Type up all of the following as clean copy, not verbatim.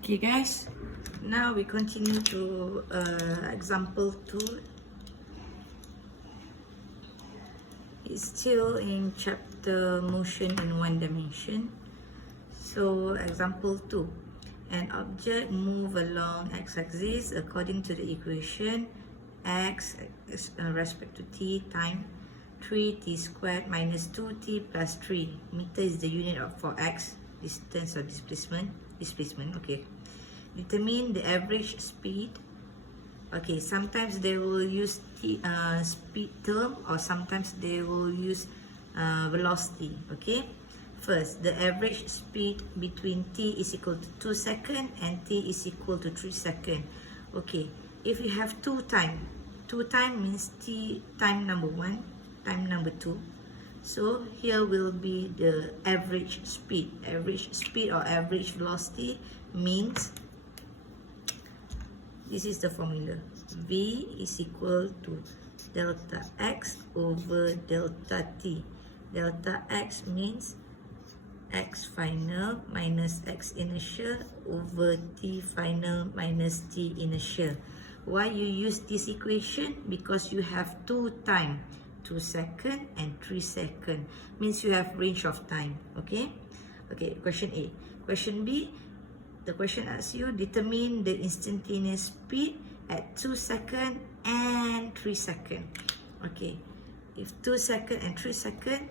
Okay guys, now we continue to example 2. It's still in chapter motion in one dimension. So example 2, an object move along x-axis according to the equation x is respect to t time 3t squared minus 2t plus 3. Meter is the unit for x, distance or displacement. Okay, determine the average speed. Okay, sometimes they will use speed term, or sometimes they will use velocity. Okay, first, the average speed between t is equal to 2 seconds and t is equal to 3 seconds. Okay, if you have two time means t time number 1, time number 2. So here will be the average speed. Average speed or average velocity means, this is the formula. V is equal to delta x over delta t. Delta x means x final minus x initial over t final minus t initial. Why you use this equation? Because you have two time, 2 seconds and 3 seconds. Means you have range of time. Okay? Okay, question A. Question B, the question asks you, determine the instantaneous speed at 2 seconds and 3 seconds. Okay, if 2 seconds and 3 seconds,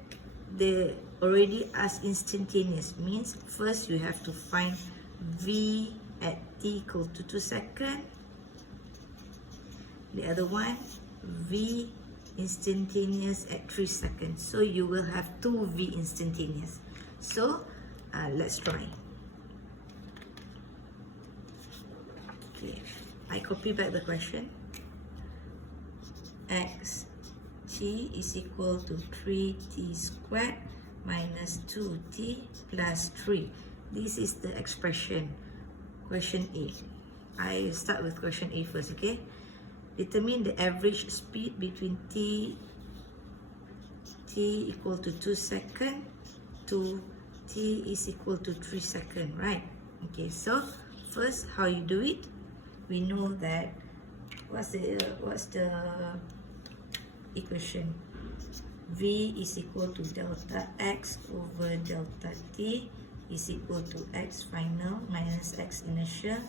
they already ask instantaneous. Means first you have to find V at t equal to 2 seconds. The other one, V instantaneous at 3 seconds. So you will have 2V instantaneous. So let's try. Okay, I copy back the question. X t is equal to 3t squared minus 2t plus 3. This is the expression. Question A. I start with question A first, okay? Determine the average speed between t equal to 2 seconds to t is equal to 3 seconds, right? Okay, so first, how you do it? We know that what's the equation? V is equal to delta x over delta t is equal to x final minus x initial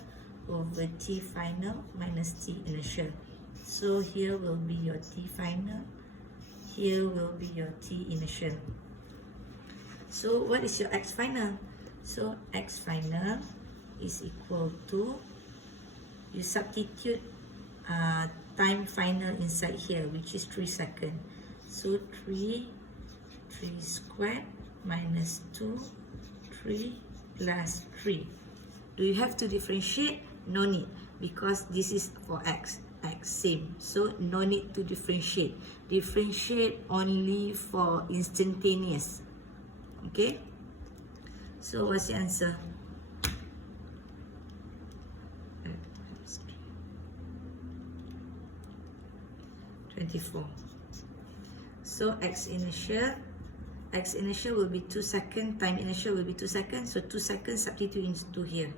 over t final minus t initial. So here will be your t final, here will be your t initial. So what is your x final? So x final is equal to, you substitute time final inside here, which is 3 seconds. So 3 squared minus 2, 3 plus 3. Do you have to differentiate? No need, because this is for x same. So no need to differentiate. Differentiate only for instantaneous. Okay? So what's the answer? 24. So x initial will be 2 seconds, time initial will be 2 seconds, so 2 seconds substitute into here.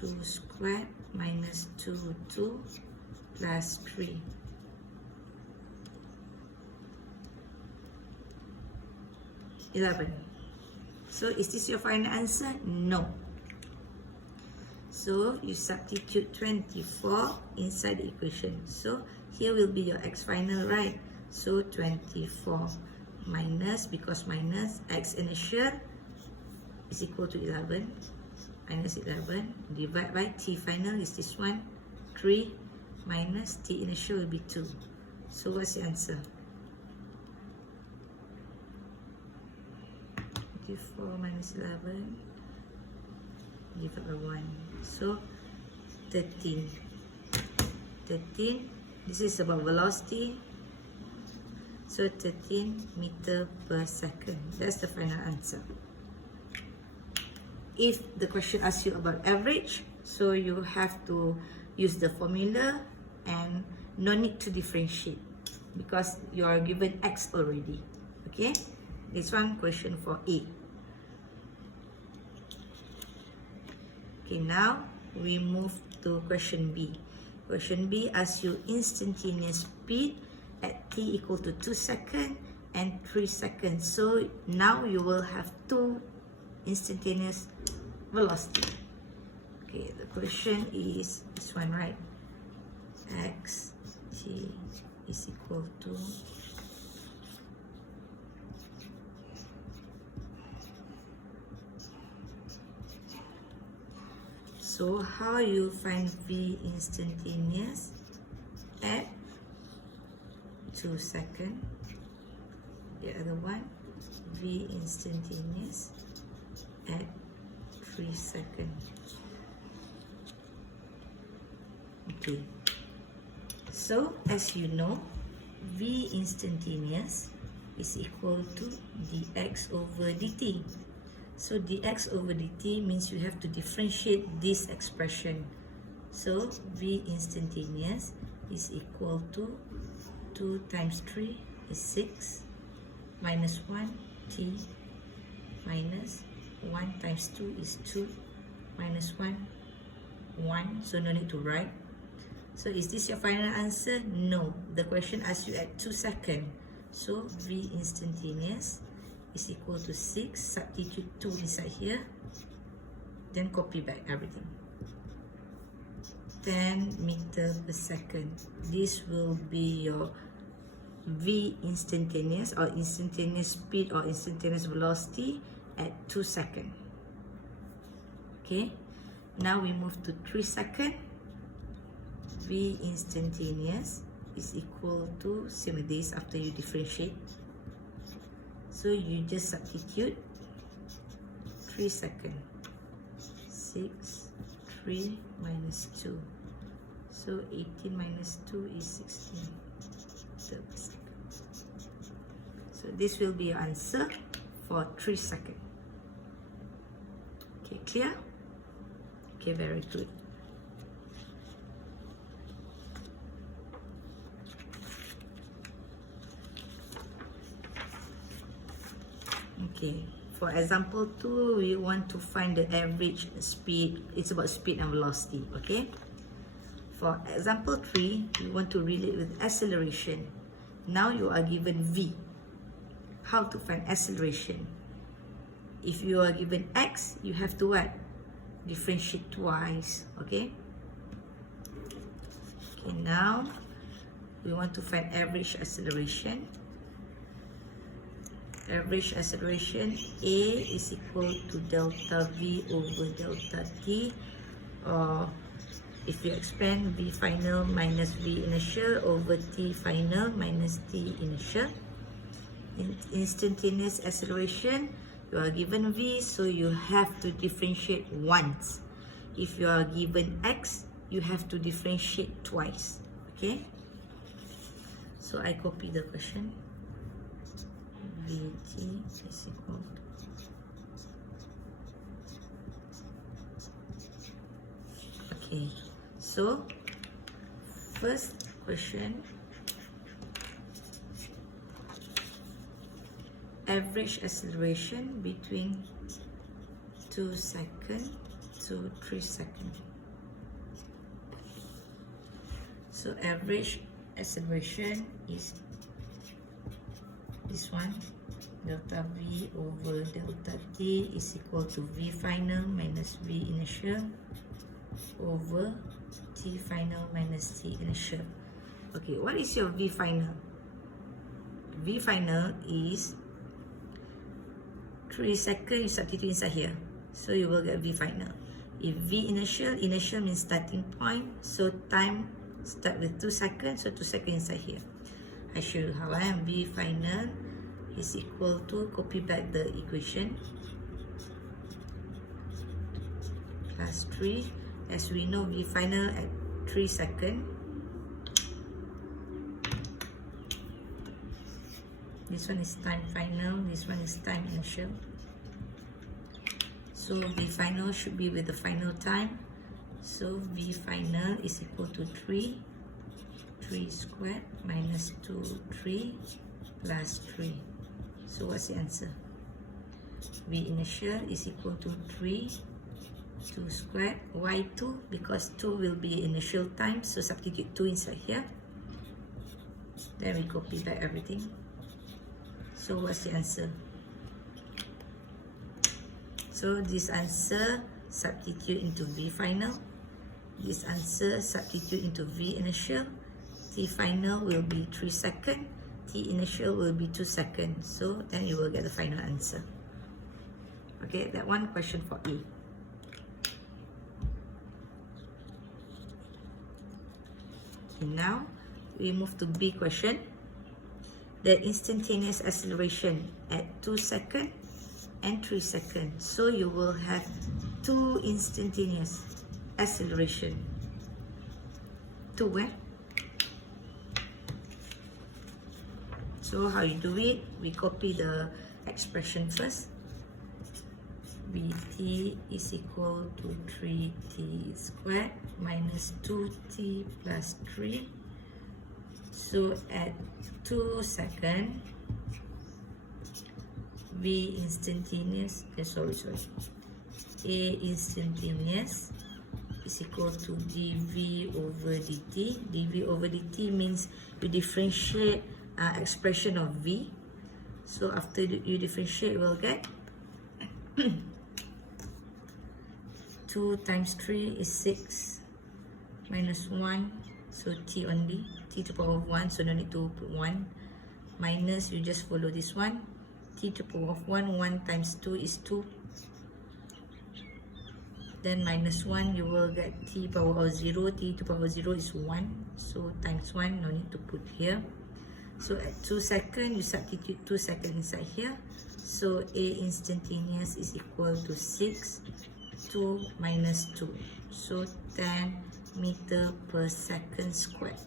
2 squared minus 2 plus 3. So is this your final answer? No. So you substitute 24 inside the equation. So here will be your x final, right? So 24 minus, because minus x initial is equal to 11. Minus 11 divided by t final is this one, 3 minus t initial will be 2. So what's the answer? 24 minus 11 divided by 1. So 13. This is about velocity. So 13 meter per second. That's the final answer. If the question asks you about average, so you have to use the formula and no need to differentiate because you are given x already. Okay, this one question for A. Okay, now we move to question B. Question B asks you instantaneous speed at t equal to 2 seconds and 3 seconds. So now you will have two instantaneous velocity. Okay, the question is this one, right? X t is equal to so how you find V instantaneous at 2 seconds? The other one, V instantaneous at 3 seconds. Okay, so as you know, V instantaneous is equal to dx over dt. So dx over dt means you have to differentiate this expression. So V instantaneous is equal to 2 times 3 is 6 minus 1 t minus 1 times 2 is 2 minus 1 1. So no need to write. So is this your final answer? No. The question asks you at 2 seconds. So V instantaneous is equal to 6, substitute 2 inside here, then copy back everything. 10 meters per second. This will be your V instantaneous or instantaneous speed or instantaneous velocity at 2 seconds. Okay, now we move to 3 seconds. V instantaneous is equal to, same as this after you differentiate. So you just substitute 3 seconds. 6, 3 minus 2. So 18 minus 2 is 16. So this will be your answer for 3 seconds. Okay, clear? Okay, very good. Okay, for example 2, we want to find the average speed. It's about speed and velocity, okay? For example 3, we want to relate with acceleration. Now you are given V. How to find acceleration? If you are given X, you have to what? Differentiate twice, okay? Okay, now we want to find average acceleration. Average acceleration A is equal to delta V over delta T, or if you expand, V final minus V initial over T final minus T initial. In instantaneous acceleration, you are given V, so you have to differentiate once. If you are given X, you have to differentiate twice, okay? So I copy the question. Vt is equal to okay, so first question, average acceleration between 2 seconds to 3 seconds. So average acceleration is this one, delta V over delta T is equal to V final minus V initial over T final minus T initial. Okay, what is your V final? V final is 3 seconds, you substitute inside here. So you will get V final. If V initial means starting point, so time start with 2 seconds, so 2 seconds inside here. I show you how I am. V final is equal to, copy back the equation, plus 3. As we know, V final at 3 seconds. This one is time final, this one is time initial. So V final should be with the final time. So V final is equal to 3 squared minus 2, 3 plus 3. So what's the answer? V initial is equal to 3 2 squared, y2, because 2 will be initial time, so substitute 2 inside here. Then we copy back everything. So what's the answer? So this answer substitute into V final. This answer substitute into V initial. T final will be 3 seconds. T initial will be 2 seconds. So then you will get the final answer. Okay, that one question for A. Okay, now we move to B question. The instantaneous acceleration at 2 seconds and 3 seconds. So you will have 2 instantaneous acceleration. 2, eh? So how you do it? We copy the expression first. Vt is equal to 3t squared minus 2t plus 3. So at 2 seconds, V instantaneous, A instantaneous is equal to dv over dt. dv over dt means you differentiate expression of V. So after you differentiate, you will get 2 times 3 is 6 minus 1, so t only, t to the power of 1, so no need to put 1, minus, you just follow this one, t to the power of 1, 1 times 2 is 2, then minus 1, you will get t power of 0, t to the power of 0 is 1, so times 1, no need to put here. So at 2 seconds, you substitute 2 seconds inside here, so A instantaneous is equal to 6, 2 minus 2, so 10 meter per second squared.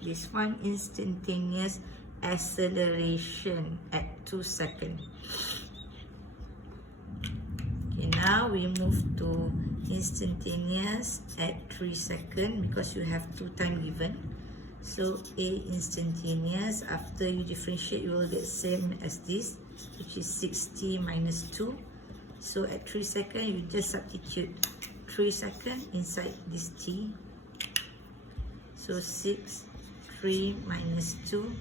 This one instantaneous acceleration at 2 seconds. Okay, now we move to instantaneous at 3 seconds because you have 2 time given. So A instantaneous, after you differentiate, you will get same as this, which is 60 minus 2. So at 3 seconds, you just substitute 3 seconds inside this t. So 6, 3 minus 2,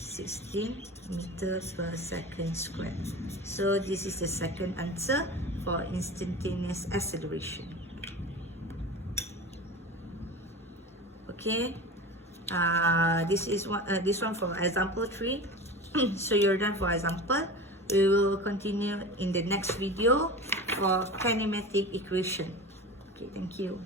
16 meter per second squared. So this is the second answer for instantaneous acceleration. Okay, this one for example 3. So you're done for example. We will continue in the next video for kinematic equation. Okay, thank you.